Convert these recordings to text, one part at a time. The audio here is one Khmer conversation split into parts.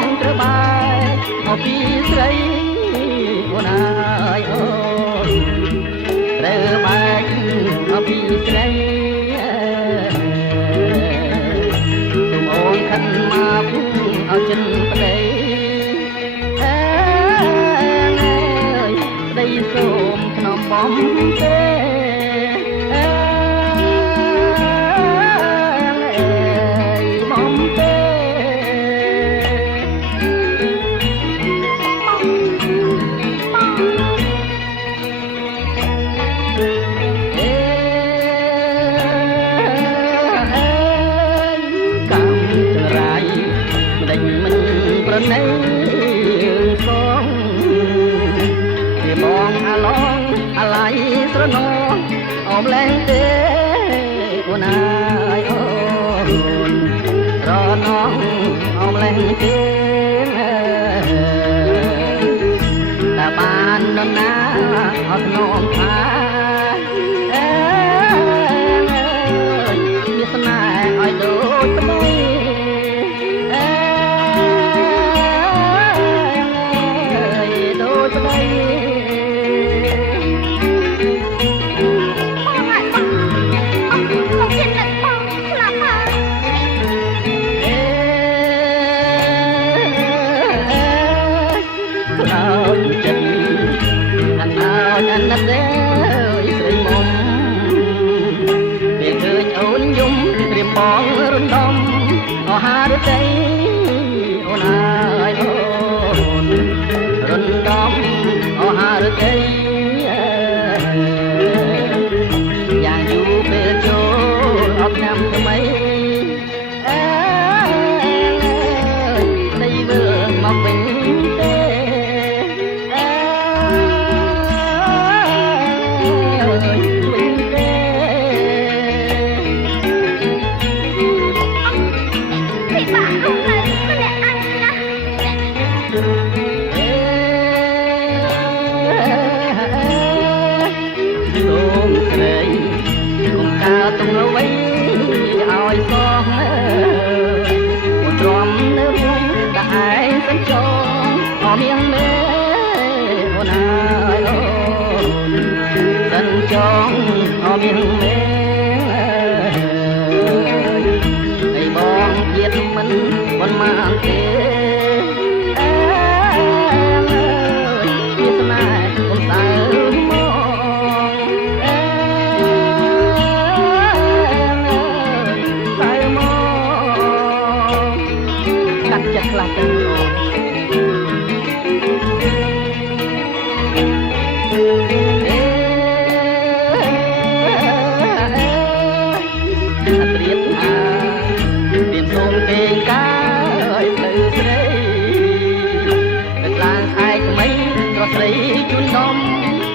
ងត្រូវបែកមកពីស្រីអូនអើយអូនត្រូវបែកមកពីស្រីសូមអូនខិនមកឲ្យចិនប្តីអើយប្តីសូមក្នុងបំទេណៃសងពីបងអាឡងអាឡៃស្រណងអមលែងទេអូនអើយអូនរណងអមលែងទេតែបាននរណាអត់នំថាវាស្នេហ៍ឲ្យដូចប្តីណាស់ទេស្រីមុំពេលឃើញអូនយំរៀបបងរំដំអស់ហារតីអូនអើយអូនរំដំអស់ហារតីយ៉ាងយូរពេលចូលអត់ញ៉ាំថ្មីអើយស្ដីវិលមកវិញទេទំអ្វីឲ្យសងអូនទ្រាំនៅរួមតែឯងសញ្ចងអមៀងមេអូនអើយអូនសញ្ចងអមៀងមេឲ្យបងទៀតមិនប៉ុន្មានទេវាស្នេហ៍អូនសើចិត្តខ្លះទៅអូនត្រៀមថាត្រៀមសូមគេងកាយផ្លូវស្រីទឹកឡើងឯកថ្មីក៏ស្រីជូនដុំ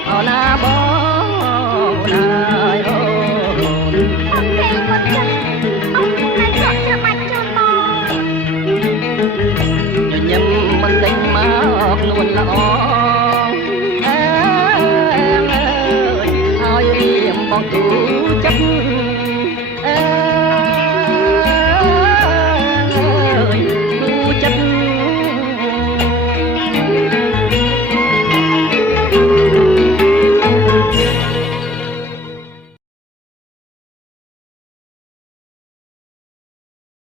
អូនណាបងអូនអើយអូនអត់ទេមកចឹងអូនមិនចង់ចាំបាច់ជូនបងញញឹមមិនដេញមកនួនល្អអើយឲ្យរៀមបងទូចិត្ត